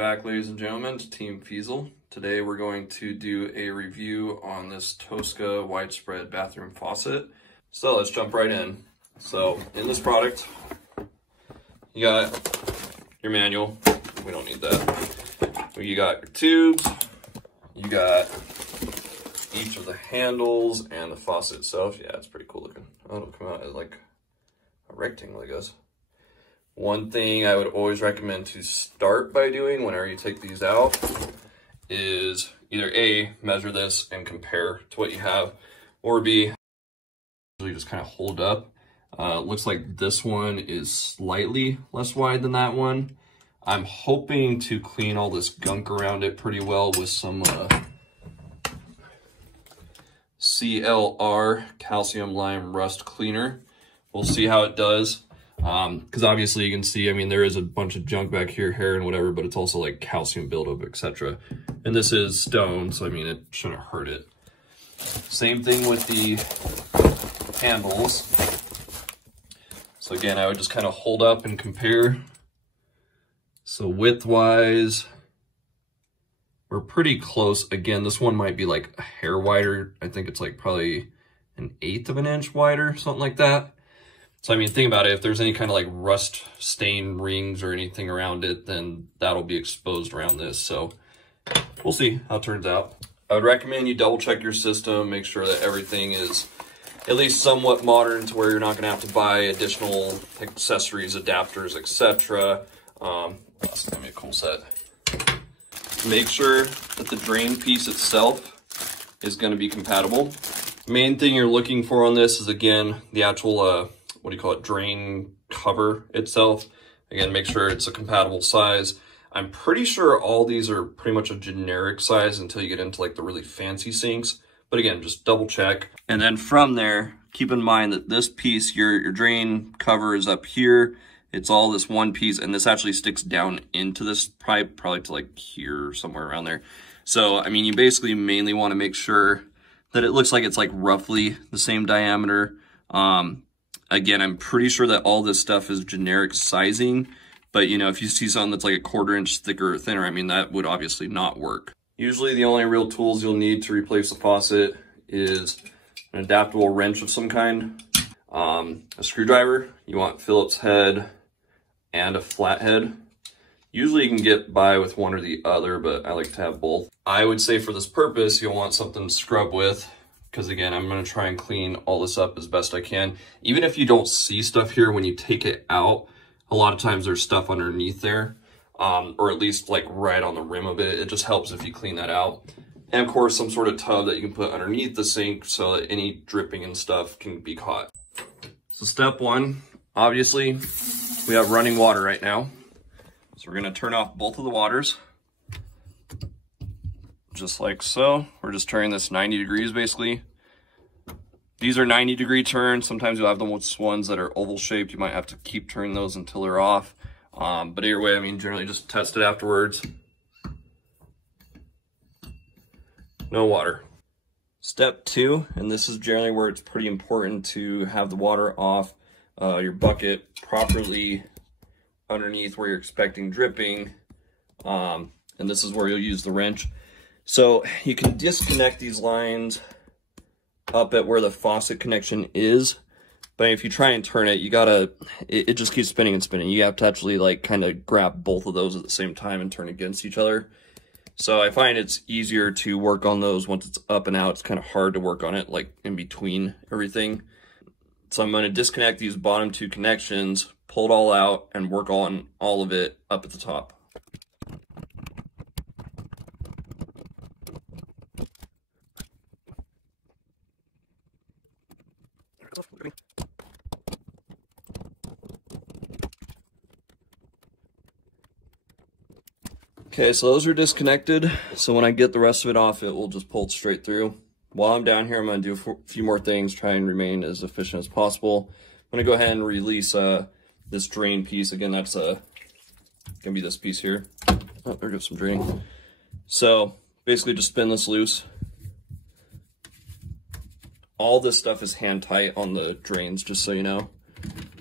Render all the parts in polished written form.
back, ladies and gentlemen, to Team Fiesel. Today we're going to do a review on this Tosca widespread bathroom faucet. So let's jump right in. So in this product, you got your manual. We don't need that. You got your tubes. You got each of the handles and the faucet itself. Yeah, it's pretty cool looking. Oh, it'll come out as like a rectangle, I guess. One thing I would always recommend to start by doing whenever you take these out is either A, measure this and compare to what you have, or B, usually just kind of hold up. Looks like this one is slightly less wide than that one. I'm hoping to clean all this gunk around it pretty well with some CLR calcium lime rust cleaner. We'll see how it does. Because obviously you can see, I mean, there is a bunch of junk back here, hair and whatever, but it's also like calcium buildup, etc. And this is stone, so I mean, it shouldn't hurt it. Same thing with the handles. So again, I would just kind of hold up and compare. So width-wise, we're pretty close. Again, this one might be like a hair wider. I think it's like probably 1/8 of an inch wider, something like that. So, I mean, think about it. If there's any kind of like rust stain rings or anything around it, then that'll be exposed around this. So we'll see how it turns out. I would recommend you double check your system, make sure that everything is at least somewhat modern to where you're not going to have to buy additional accessories, adapters, etc. That's going to be a cool set. Make sure that the drain piece itself is going to be compatible. Main thing you're looking for on this is, again, the actual what do you call it, drain cover itself. Again, make sure it's a compatible size. I'm pretty sure all these are pretty much a generic size until you get into like the really fancy sinks. But again, just double check. And then from there, keep in mind that this piece, your drain cover is up here. It's all this one piece, and this actually sticks down into this pipe, probably to like here or somewhere around there. So, I mean, you basically mainly want to make sure that it looks like it's like roughly the same diameter. Again, I'm pretty sure that all this stuff is generic sizing, but you know, if you see something that's like a 1/4 inch thicker or thinner, I mean, that would obviously not work. Usually the only real tools you'll need to replace the faucet is an adaptable wrench of some kind, a screwdriver. You want Phillips head and a flathead. Usually you can get by with one or the other, but I like to have both. I would say for this purpose, you'll want something to scrub with, because again, I'm going to try and clean all this up as best I can. Even if you don't see stuff here when you take it out, a lot of times there's stuff underneath there, or at least like right on the rim of it. It just helps if you clean that out. And of course, some sort of tub that you can put underneath the sink so that any dripping and stuff can be caught. So step one, obviously, we have running water right now. So we're going to turn off both of the waters. Just like so. We're just turning this 90 degrees basically. These are 90-degree turns. Sometimes you'll have the ones that are oval shaped. You might have to keep turning those until they're off. But either way, I mean, generally just test it afterwards. No water. Step two, and this is generally where it's pretty important to have the water off your bucket properly underneath where you're expecting dripping. And this is where you'll use the wrench. So you can disconnect these lines up at where the faucet connection is, but if you try and turn it, you gotta, it just keeps spinning and spinning. You have to actually like kind of grab both of those at the same time and turn against each other. So I find it's easier to work on those once it's up and out. It's kind of hard to work on it like in between everything. So I'm going to disconnect these bottom two connections, pull it all out, and work on all of it up at the top. Okay, so those are disconnected. So when I get the rest of it off, it will just pull it straight through. While I'm down here, I'm going to do a few more things, try and remain as efficient as possible. I'm going to go ahead and release this drain piece. Again, that's going to be this piece here. Oh, there goes some drain. So basically just spin this loose. All this stuff is hand tight on the drains, just so you know.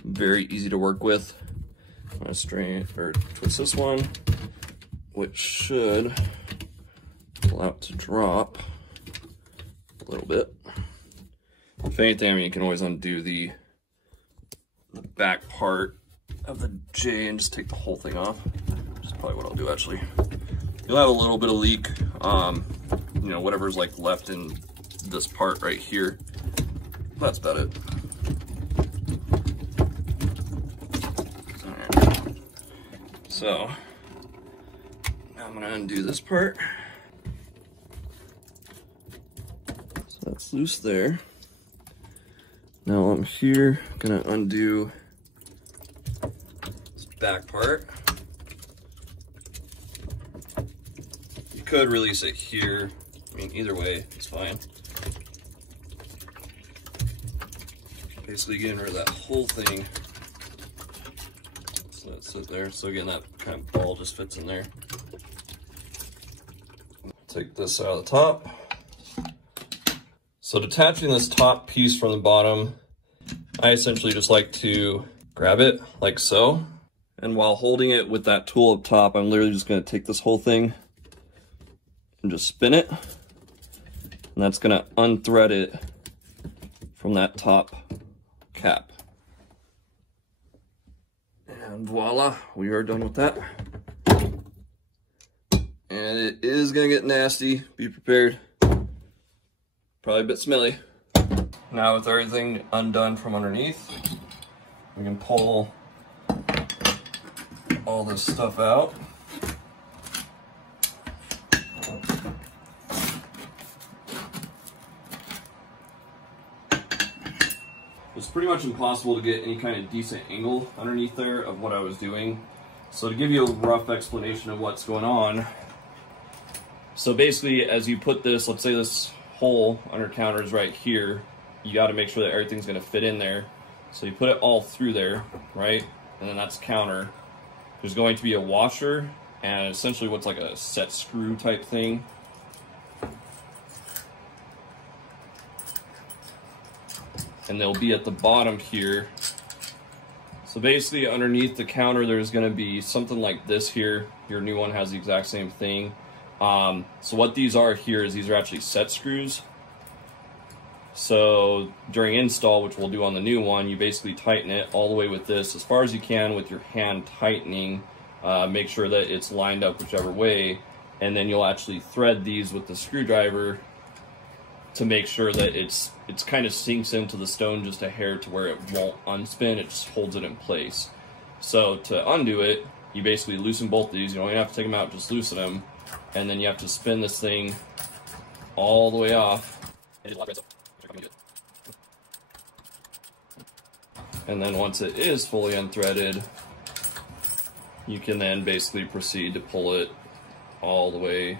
Very easy to work with. I'm gonna strain or twist this one. which should allow it to drop a little bit. If anything, I mean, you can always undo the back part of the J and just take the whole thing off, which is probably what I'll do actually. You'll have a little bit of leak, you know, whatever's like left in this part right here. That's about it. All right. So now I'm gonna undo this part. So that's loose there. Now I'm here, gonna undo this back part. You could release it here. I mean, either way, it's fine. Basically getting rid of that whole thing. So that's it there. So again, that kind of ball just fits in there. Take this out of the top. So detaching this top piece from the bottom, I essentially just like to grab it like so. And while holding it with that tool up top, I'm literally just gonna take this whole thing and just spin it. And that's gonna unthread it from that top cap. And voila, we are done with that. And it is gonna get nasty, be prepared. Probably a bit smelly. Now with everything undone from underneath, we can pull all this stuff out. It's pretty much impossible to get any kind of decent angle underneath there of what I was doing. So to give you a rough explanation of what's going on, so basically as you put this, let's say this hole under counter is right here, you got to make sure that everything's going to fit in there. So you put it all through there, right? And then that's counter. There's going to be a washer and essentially what's like a set screw type thing. And they'll be at the bottom here. So basically underneath the counter, there's going to be something like this here. Your new one has the exact same thing. So what these are here is these are actually set screws. So during install, which we'll do on the new one, you basically tighten it all the way with this as far as you can with your hand tightening. Make sure that it's lined up whichever way, and then you'll actually thread these with the screwdriver to make sure that it's kind of sinks into the stone just a hair to where it won't unspin, it just holds it in place. So to undo it, you basically loosen both of these. You don't even have to take them out, just loosen them. And then you have to spin this thing all the way off. And then once it is fully unthreaded, you can then basically proceed to pull it all the way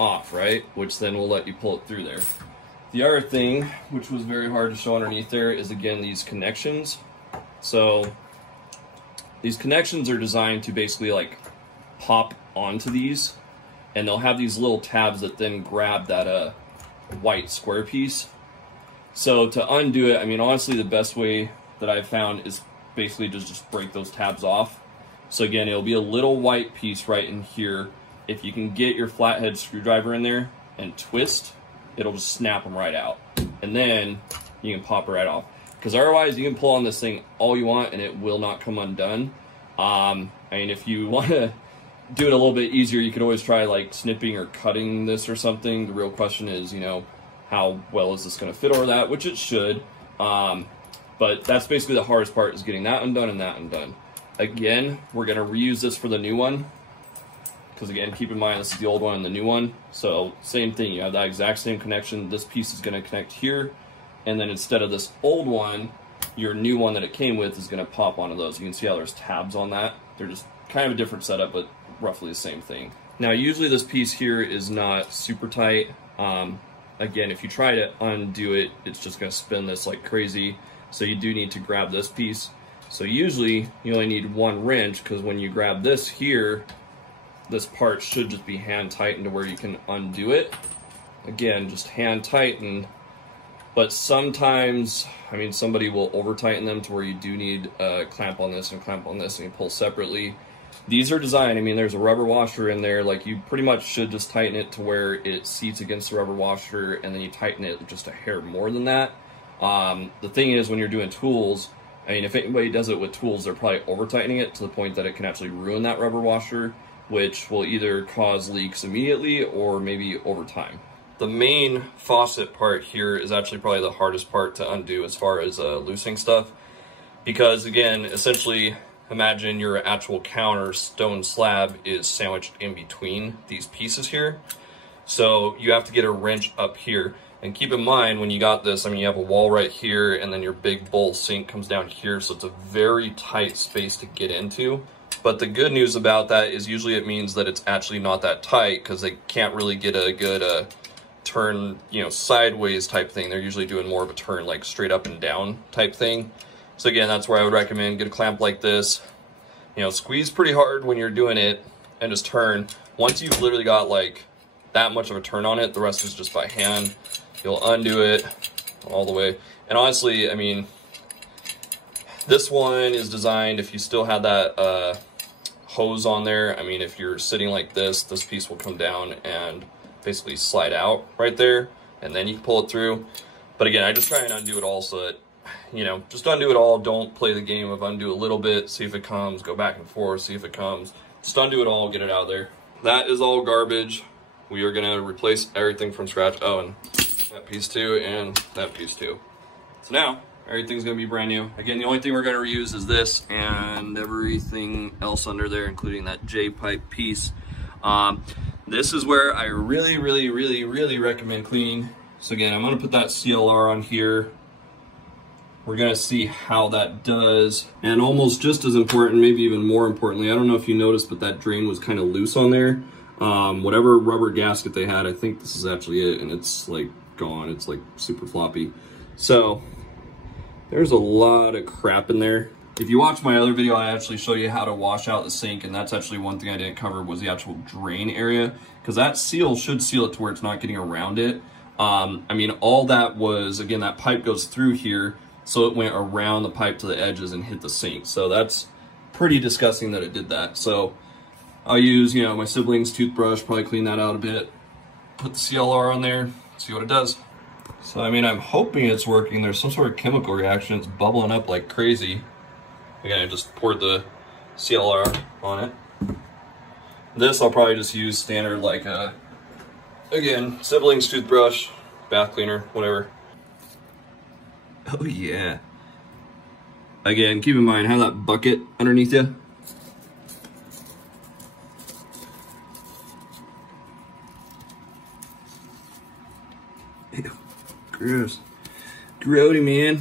off, right? Which then will let you pull it through there. The other thing, which was very hard to show underneath there, is again these connections. So these connections are designed to basically like pop onto these, and they'll have these little tabs that then grab that white square piece. So to undo it, I mean, honestly, the best way that I've found is basically just break those tabs off. So again, it'll be a little white piece right in here. If you can get your flathead screwdriver in there and twist, it'll just snap them right out. And then you can pop it right off. Because otherwise, you can pull on this thing all you want and it will not come undone. I mean, if you want to do it a little bit easier, you could always try like snipping or cutting this or something. The real question is, you know, how well is this going to fit over that, which it should. But that's basically the hardest part, is getting that undone and that undone. Again, we're going to reuse this for the new one. Because again, keep in mind, this is the old one and the new one. So same thing, you have that exact same connection. This piece is going to connect here. And then instead of this old one, your new one that it came with is going to pop onto those. You can see how there's tabs on that. They're just kind of a different setup, but roughly the same thing. Now, usually this piece here is not super tight. Again, if you try to undo it, it's just going to spin this like crazy. So you do need to grab this piece. So usually you only need one wrench, because when you grab this here, this part should just be hand tightened to where you can undo it. Again, just hand tighten. But sometimes, I mean, somebody will over tighten them to where you do need a clamp on this and clamp on this, and you pull separately. these are designed, I mean, there's a rubber washer in there, like you pretty much should just tighten it to where it seats against the rubber washer, and then you tighten it just a hair more than that. The thing is, when you're doing tools, I mean, if anybody does it with tools, they're probably over tightening it to the point that it can actually ruin that rubber washer, which will either cause leaks immediately or maybe over time. The main faucet part here is actually probably the hardest part to undo as far as loosening stuff, because again, essentially, imagine your actual counter stone slab is sandwiched in between these pieces here. So you have to get a wrench up here. And keep in mind, when you got this, I mean, you have a wall right here, and then your big bowl sink comes down here, so it's a very tight space to get into. But the good news about that is usually it means that it's actually not that tight, because they can't really get a good turn, you know, sideways type thing. They're usually doing more of a turn, like straight up and down type thing. So again, that's where I would recommend get a clamp like this. You know, squeeze pretty hard when you're doing it, and just turn. Once you've literally got like that much of a turn on it, the rest is just by hand. You'll undo it all the way. And honestly, I mean, this one is designed if you still had that hose on there. I mean, if you're sitting like this piece will come down and basically slide out right there, and then you can pull it through. But again, I just try and undo it all so that, you know, just undo it all. Don't play the game of undo a little bit, see if it comes, go back and forth, see if it comes. Just undo it all, get it out of there. That is all garbage. We are gonna replace everything from scratch. Oh, and that piece too, and that piece too. So now, everything's gonna be brand new. Again, the only thing we're gonna reuse is this and everything else under there, including that J-pipe piece. This is where I really recommend cleaning. So again, I'm gonna put that CLR on here. We're gonna see how that does. And almost just as important, maybe even more importantly, I don't know if you noticed, but that drain was kind of loose on there. Whatever rubber gasket they had, I think this is actually it, and it's like gone. It's like super floppy. So there's a lot of crap in there. If you watch my other video, I actually show you how to wash out the sink, and that's actually one thing I didn't cover was the actual drain area, because that seal should seal it to where it's not getting around it. I mean, all that was, again, that pipe goes through here, so it went around the pipe to the edges and hit the sink. So that's pretty disgusting that it did that. So I'll use, you know, my sibling's toothbrush, probably clean that out a bit, put the CLR on there, see what it does. So, I mean, I'm hoping it's working. There's some sort of chemical reaction. It's bubbling up like crazy. Again, I just poured the CLR on it. This I'll probably just use standard, like, again, sibling's toothbrush, bath cleaner, whatever. Oh, yeah. Again, keep in mind, have that bucket underneath you. Ew, gross. Grody, man.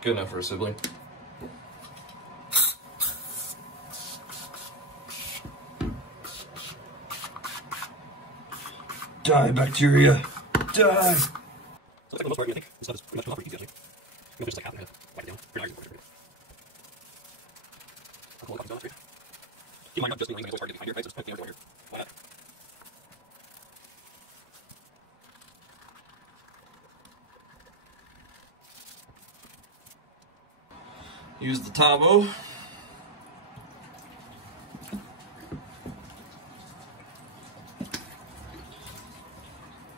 Good enough for a sibling. Die, bacteria. Die. So for the most part, I think this stuff is pretty much enough for you actually. You can just like half and half, wipe it down. Pretty nice. I'll hold it on straight. Keep in mind, not just the length, it's hard to get behind here, right? So just put the other one here. Why not? Use the Tabo.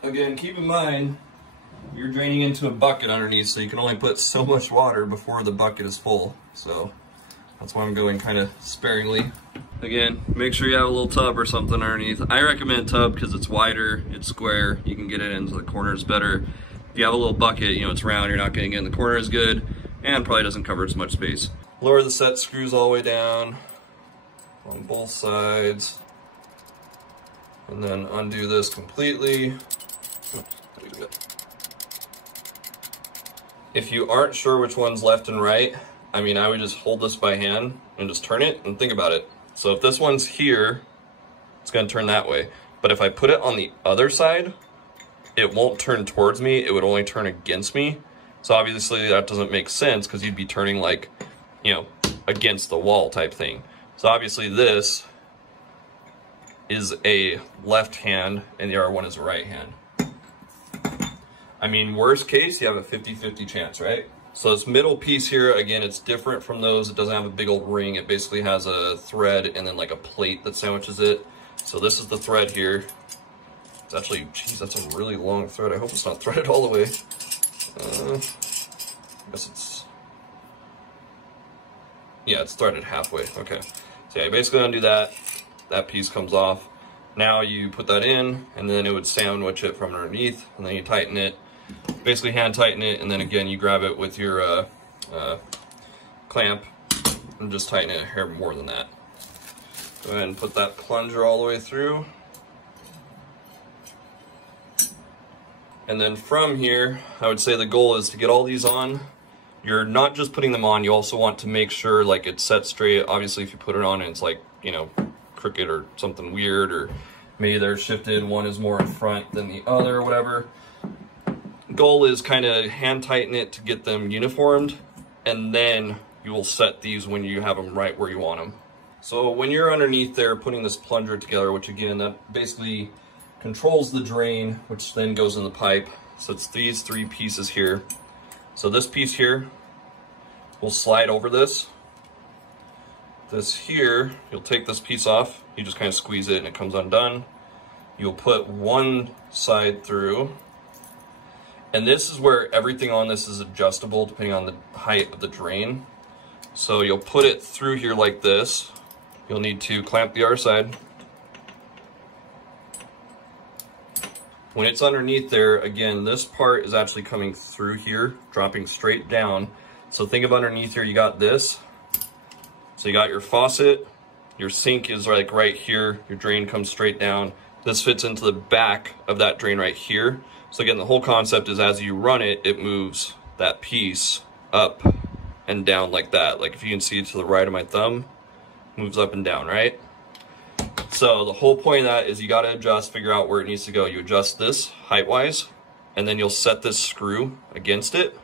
Again, keep in mind, you're draining into a bucket underneath, so you can only put so much water before the bucket is full. So that's why I'm going kind of sparingly. Again, make sure you have a little tub or something underneath. I recommend tub because it's wider, it's square, you can get it into the corners better. If you have a little bucket, you know, it's round, you're not getting it in the corner as good, and probably doesn't cover as much space. Lower the set screws all the way down on both sides, and then undo this completely. If you aren't sure which one's left and right, I mean, I would just hold this by hand and just turn it and think about it. So if this one's here, it's gonna turn that way. But if I put it on the other side, it won't turn towards me, it would only turn against me. So obviously that doesn't make sense because you'd be turning like, you know, against the wall type thing. So obviously this is a left hand and the other one is a right hand. I mean, worst case, you have a 50-50 chance, right? So this middle piece here, again, it's different from those. It doesn't have a big old ring. It basically has a thread and then like a plate that sandwiches it. So this is the thread here. It's actually, geez, that's a really long thread. I hope it's not threaded all the way. I guess it's, yeah, it's threaded halfway. Okay. So yeah, you basically undo that. That piece comes off. Now you put that in, and then it would sandwich it from underneath, and then you tighten it. Basically hand tighten it, and then again you grab it with your clamp and just tighten it a hair more than that. Go ahead and put that plunger all the way through. And then from here, I would say the goal is to get all these on. You're not just putting them on, you also want to make sure like it's set straight. Obviously if you put it on and it's like, you know, crooked or something weird, or maybe they're shifted, one is more in front than the other or whatever. Goal is kind of hand tighten it to get them uniformed, and then you will set these when you have them right where you want them. So when you're underneath there putting this plunger together, which again, that basically controls the drain, which then goes in the pipe. So it's these three pieces here. So this piece here will slide over this. This here, you'll take this piece off, you just kind of squeeze it and it comes undone. You'll put one side through, and this is where everything on this is adjustable depending on the height of the drain. So you'll put it through here like this. You'll need to clamp the other side. When it's underneath there, again, this part is actually coming through here, dropping straight down. So think of underneath here, you got this. So you got your faucet, your sink is like right here, your drain comes straight down. This fits into the back of that drain right here. So again, the whole concept is as you run it, it moves that piece up and down like that. Like if you can see to the right of my thumb, moves up and down, right? So the whole point of that is you gotta adjust, figure out where it needs to go. You adjust this height-wise, and then you'll set this screw against it,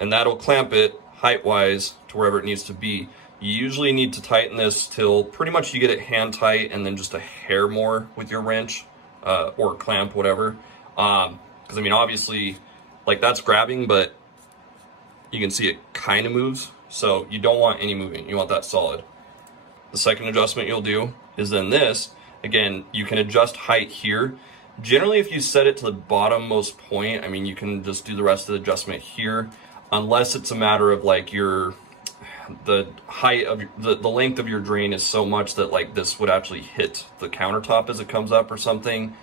and that'll clamp it height-wise to wherever it needs to be. You usually need to tighten this till pretty much you get it hand tight and then just a hair more with your wrench or clamp, whatever. Because I mean, obviously, like that's grabbing, but you can see it kind of moves. So you don't want any moving, you want that solid. The second adjustment you'll do is then this. Again, you can adjust height here. Generally, if you set it to the bottommost point, I mean, you can just do the rest of the adjustment here, unless it's a matter of like the height of the length of your drain is so much that like this would actually hit the countertop as it comes up or something.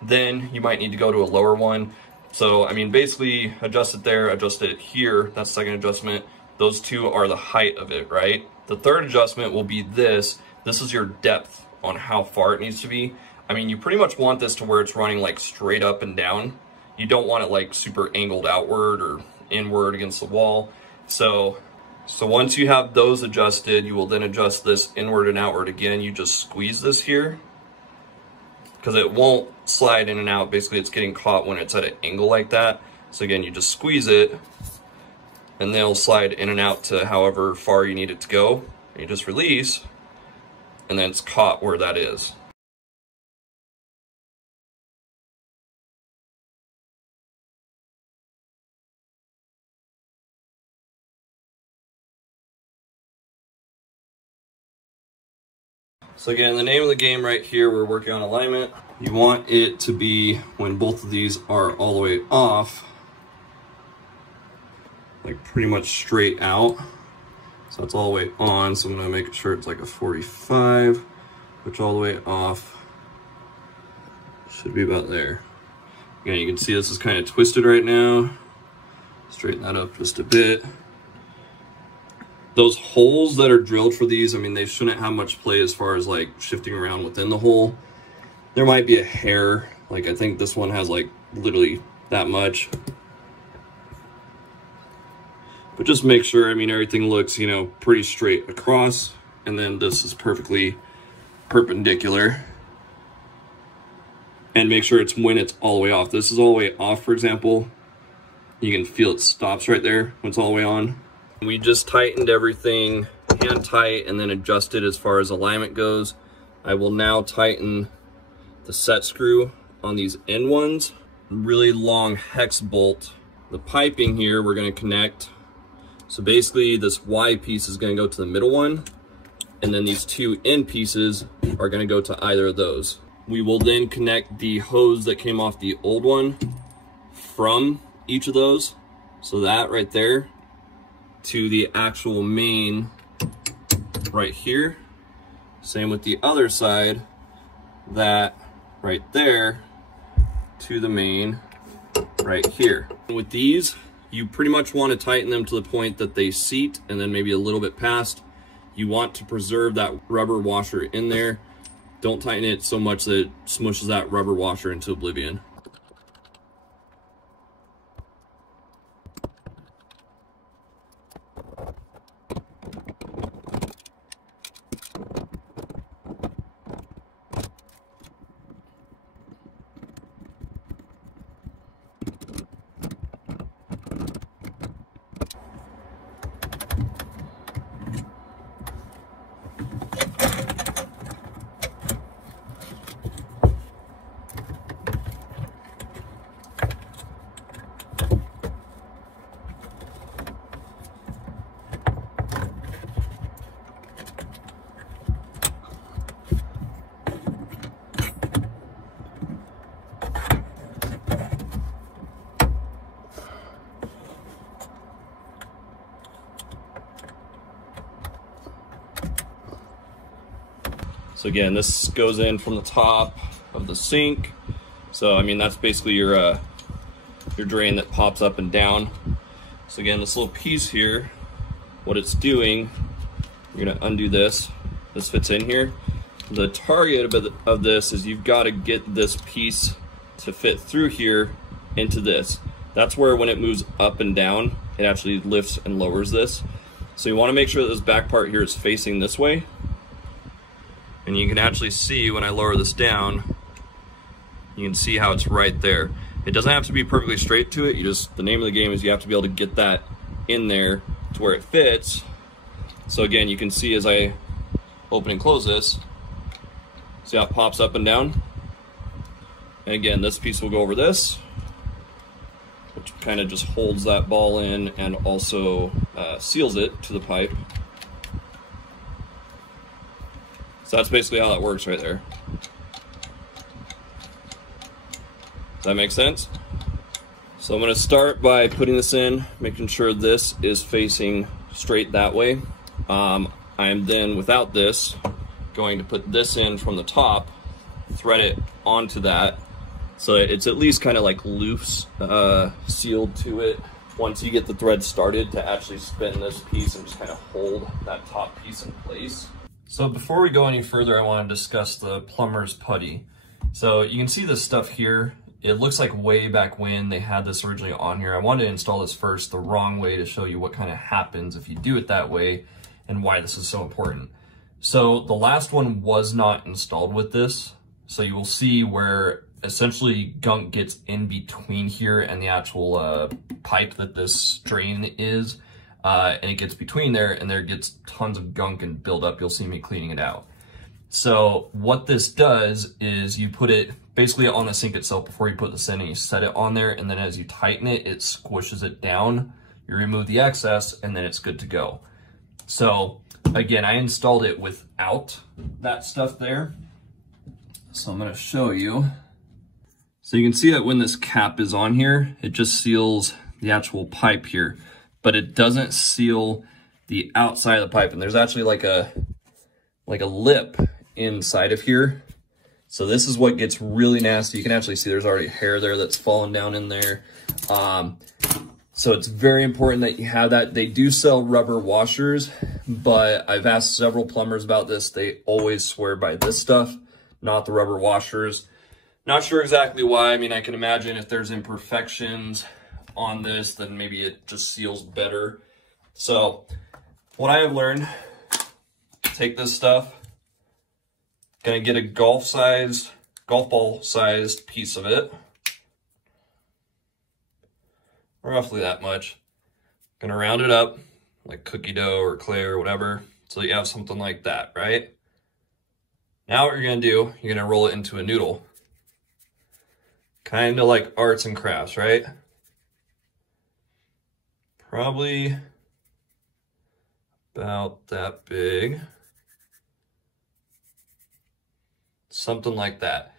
Then you might need to go to a lower one. So, I mean, basically adjust it there, adjust it here. That's the second adjustment. Those two are the height of it, right? The third adjustment will be this. This is your depth on how far it needs to be. I mean, you pretty much want this to where it's running like straight up and down. You don't want it like super angled outward or inward against the wall. So once you have those adjusted, you will then adjust this inward and outward. Again, you just squeeze this here because it won't slide in and out. Basically, it's getting caught when it's at an angle like that. So again, you just squeeze it, and they'll slide in and out to however far you need it to go. And you just release, and then it's caught where that is. So again, the name of the game right here, we're working on alignment. You want it to be when both of these are all the way off, like pretty much straight out. So it's all the way on, so I'm gonna make sure it's like a 45, which all the way off should be about there. Again, you can see this is kind of twisted right now. Straighten that up just a bit. Those holes that are drilled for these, I mean, they shouldn't have much play as far as like shifting around within the hole. There might be a hair, like I think this one has like literally that much. But just make sure, I mean, everything looks, you know, pretty straight across, and then this is perfectly perpendicular. And make sure it's when it's all the way off. This is all the way off, for example. You can feel it stops right there when it's all the way on. We just tightened everything hand tight and then adjusted as far as alignment goes. I will now tighten the set screw on these end ones. really long hex bolt. The piping here we're going to connect. So basically this Y piece is going to go to the middle one, and then these two end pieces are going to go to either of those. We will then connect the hose that came off the old one from each of those, so that right there, to the actual main right here. Same with the other side, that right there to the main right here. With these, you pretty much want to tighten them to the point that they seat and then maybe a little bit past. You want to preserve that rubber washer in there. Don't tighten it so much that it smushes that rubber washer into oblivion. So again, this goes in from the top of the sink. So I mean, that's basically your drain that pops up and down. So again, this little piece here, what it's doing, you're gonna undo this. This fits in here. The target of this is you've got to get this piece to fit through here into this. That's where when it moves up and down, it actually lifts and lowers this. So you want to make sure that this back part here is facing this way. And you can actually see when I lower this down, you can see how it's right there. It doesn't have to be perfectly straight to it. The name of the game is you have to be able to get that in there to where it fits. So again, you can see as I open and close this, see how it pops up and down? And again, this piece will go over this, which kind of just holds that ball in and also seals it to the pipe. So that's basically how that works right there. Does that make sense? So I'm going to start by putting this in, making sure this is facing straight that way. I am then, without this, going to put this in from the top, thread it onto that, so it's at least kind of like loose, sealed to it. Once you get the thread started to actually spin this piece and just kind of hold that top piece in place. So before we go any further, I want to discuss the plumber's putty. So you can see this stuff here. It looks like way back when they had this originally on here. I wanted to install this first the wrong way to show you what kind of happens if you do it that way and why this is so important. So the last one was not installed with this. So you will see where essentially gunk gets in between here and the actual pipe that this drain is. And it gets between there, and there gets tons of gunk and build up. You'll see me cleaning it out. So what this does is you put it basically on the sink itself before you put this in, and you set it on there, and then as you tighten it, it squishes it down. You remove the excess, and then it's good to go. So again, I installed it without that stuff there. So I'm going to show you. So you can see that when this cap is on here, it just seals the actual pipe here, but it doesn't seal the outside of the pipe. And there's actually like a lip inside of here. So this is what gets really nasty. You can actually see there's already hair there that's fallen down in there. So it's very important that you have that. They do sell rubber washers, but I've asked several plumbers about this. They always swear by this stuff, not the rubber washers. Not sure exactly why. I mean, I can imagine if there's imperfections on this, then maybe it just seals better. So what I have learned, take this stuff, gonna get a golf ball sized piece of it, roughly that much. Gonna round it up like cookie dough or clay or whatever, so that you have something like that, right? Now what you're gonna do, you're gonna roll it into a noodle. Kind of like arts and crafts, right? Probably about that big. Something like that.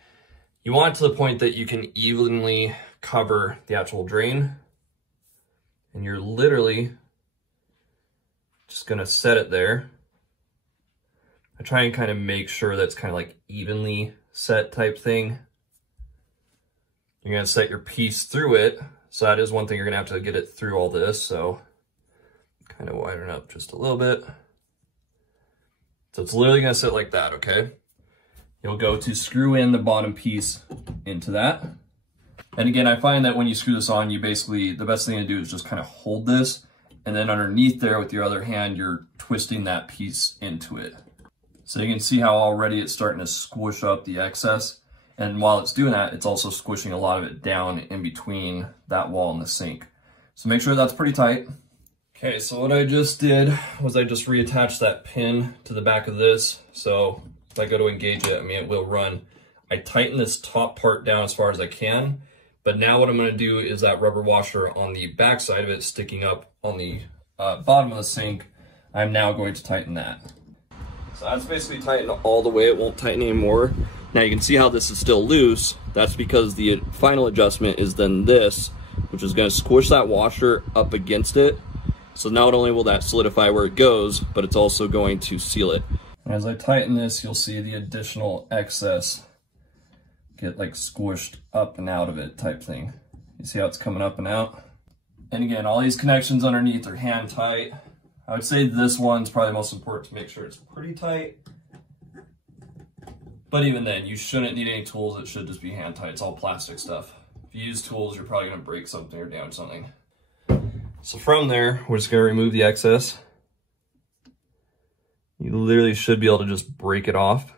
You want it to the point that you can evenly cover the actual drain. And you're literally just gonna set it there. I try and kind of make sure that's kind of like evenly set type thing. You're gonna set your piece through it. So that is one thing, you're gonna have to get it through all this. So kind of widen up just a little bit. So it's literally gonna sit like that, okay? You'll go to screw in the bottom piece into that. And again, I find that when you screw this on, you basically, the best thing to do is just kind of hold this, and then underneath there with your other hand, you're twisting that piece into it. So you can see how already it's starting to squish up the excess. And while it's doing that, it's also squishing a lot of it down in between that wall and the sink. So make sure that's pretty tight. Okay, so what I just did was I just reattached that pin to the back of this. So if I go to engage it, I mean, it will run. I tighten this top part down as far as I can, but now what I'm gonna do is that rubber washer on the back side of it sticking up on the bottom of the sink, I'm now going to tighten that. So that's basically tightened all the way, it won't tighten anymore. Now you can see how this is still loose. That's because the final adjustment is then this, which is gonna squish that washer up against it. So not only will that solidify where it goes, but it's also going to seal it. As I tighten this, you'll see the additional excess get like squished up and out of it type thing. You see how it's coming up and out? And again, all these connections underneath are hand tight. I would say this one's probably most important to make sure it's pretty tight. But even then, you shouldn't need any tools. It should just be hand tight. It's all plastic stuff. If you use tools, you're probably gonna break something or damage something. So from there, we're just gonna remove the excess. You literally should be able to just break it off.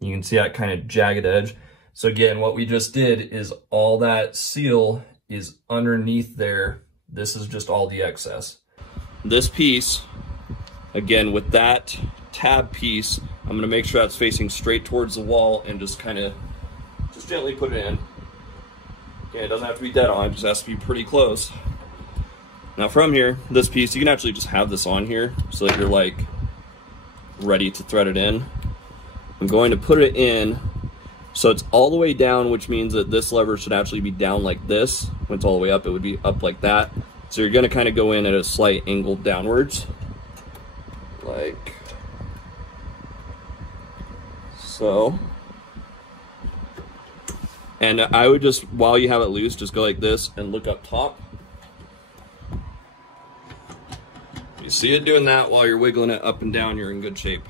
You can see that kind of jagged edge. So again, what we just did is all that seal is underneath there. This is just all the excess. This piece, again, with that tab piece, I'm gonna make sure that's facing straight towards the wall and just kind of, just gently put it in. Okay, it doesn't have to be dead on, it just has to be pretty close. Now from here, this piece, you can actually just have this on here so that you're like ready to thread it in. I'm going to put it in so it's all the way down, which means that this lever should actually be down like this. When it's all the way up, it would be up like that. So you're gonna kind of go in at a slight angle downwards, like so. And I would just, while you have it loose, just go like this and look up top. You see it doing that while you're wiggling it up and down, you're in good shape.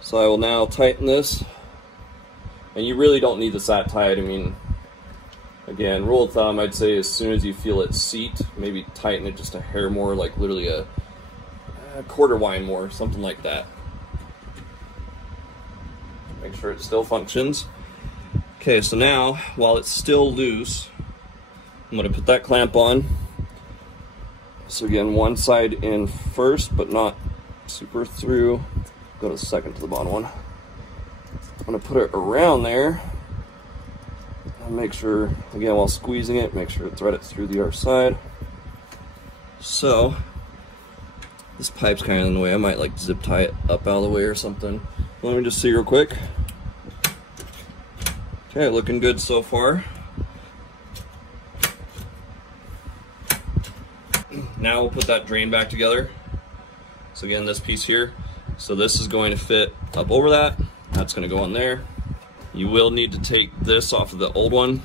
So I will now tighten this. And you really don't need this that tight. I mean, again, rule of thumb, I'd say as soon as you feel it seat, maybe tighten it just a hair more, like literally a quarter wind more, something like that. Make sure it still functions. Okay, so now, while it's still loose, I'm gonna put that clamp on. So again, one side in first, but not super through. Go to second to the bottom one. I'm gonna put it around there. And make sure, again, while squeezing it, make sure to thread it through the other side. So, this pipe's kind of in the way. I might like zip tie it up out of the way or something. Let me just see real quick. Okay, looking good so far. Now we'll put that drain back together. So again, this piece here. So this is going to fit up over that. That's going to go on there. You will need to take this off of the old one.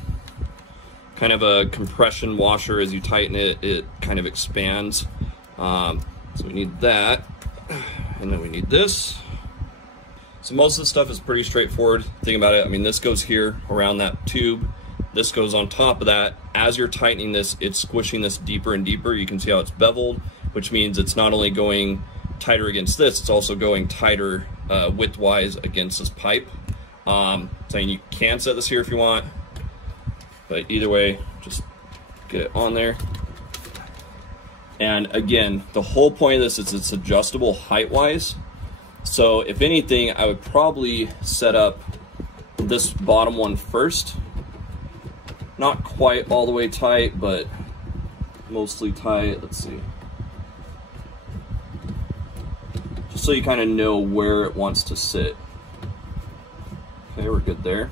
Kind of a compression washer. As you tighten it, it kind of expands. So we need that. And then we need this. So most of the stuff is pretty straightforward. Think about it. I mean, this goes here around that tube. This goes on top of that. As you're tightening this, it's squishing this deeper and deeper. You can see how it's beveled, which means it's not only going tighter against this, it's also going tighter width-wise against this pipe. So you can set this here if you want, but either way, just get it on there. And again, the whole point of this is it's adjustable height-wise. So if anything, I would probably set up this bottom one first. Not quite all the way tight, but mostly tight. Let's see. Just so you kind of know where it wants to sit. Okay, we're good there.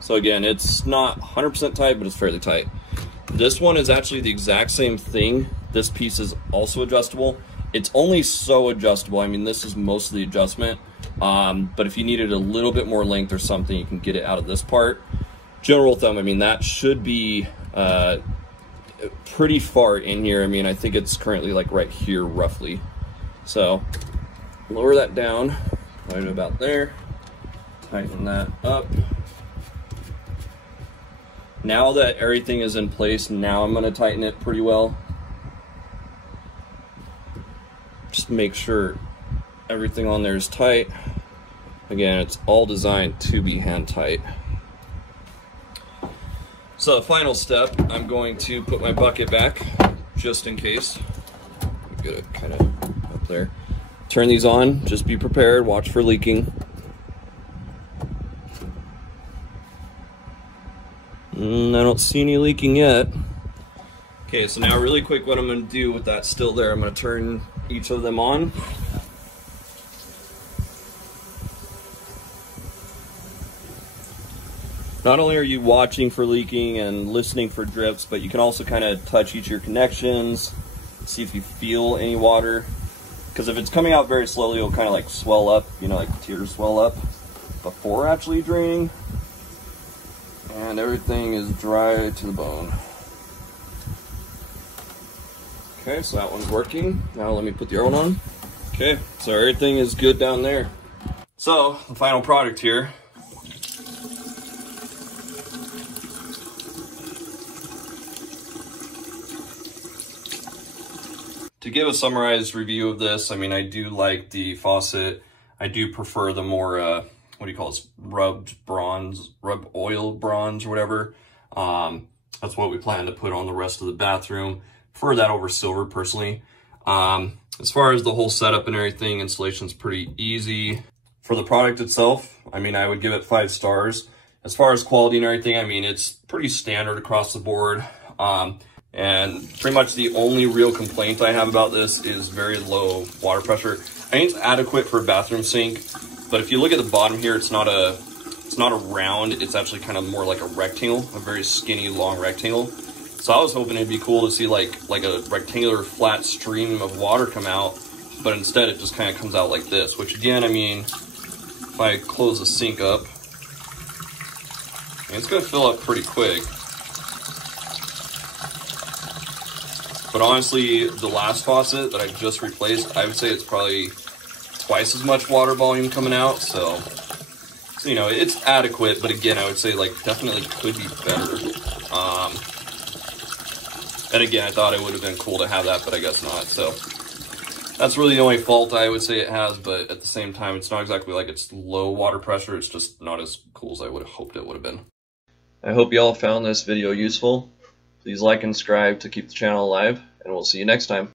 So again, it's not 100% tight, but it's fairly tight. This one is actually the exact same thing. This piece is also adjustable. It's only so adjustable. I mean, this is most of the adjustment. But if you needed a little bit more length or something, you can get it out of this part. General thumb, I mean, that should be pretty far in here. I mean, I think it's currently like right here roughly. So lower that down right about there. Tighten that up. Now that everything is in place, now I'm going to tighten it pretty well. Just make sure everything on there is tight. Again, it's all designed to be hand tight. So the final step, I'm going to put my bucket back just in case. Get it kind of up there. Turn these on, just be prepared, watch for leaking. I don't see any leaking yet. Okay, so now really quick, what I'm going to do with that still there, I'm going to turn each of them on. Not only are you watching for leaking and listening for drips, but you can also kind of touch each of your connections, see if you feel any water. Because if it's coming out very slowly, it'll kind of like swell up, you know, like tears swell up before actually draining. And everything is dry to the bone. Okay, so that one's working. Now let me put the other one on. Okay, so everything is good down there. So, the final product here. To give a summarized review of this, I mean, I do like the Faucet. I do prefer the more, what do you call this? Rubbed oil bronze or whatever. That's what we plan to put on the rest of the bathroom. Prefer that over silver personally. As far as the whole setup and everything, installation's pretty easy. For the product itself, I mean, I would give it 5 stars. As far as quality and everything, I mean, it's pretty standard across the board. And pretty much the only real complaint I have about this is very low water pressure. I think it's adequate for a bathroom sink, but if you look at the bottom here, it's not a round, it's actually kind of more like a rectangle, a very skinny, long rectangle. So I was hoping it'd be cool to see like a rectangular flat stream of water come out, but instead it just kind of comes out like this, which again, I mean, if I close the sink up, it's gonna fill up pretty quick. But honestly, the last faucet that I just replaced, I would say it's probably twice as much water volume coming out. So you know, it's adequate, but again, I would say like definitely could be better. And again, I thought it would have been cool to have that, but I guess not. So that's really the only fault I would say it has, but at the same time, it's not exactly like it's low water pressure. It's just not as cool as I would have hoped it would have been. I hope you all found this video useful. Please like and subscribe to keep the channel alive, and we'll see you next time.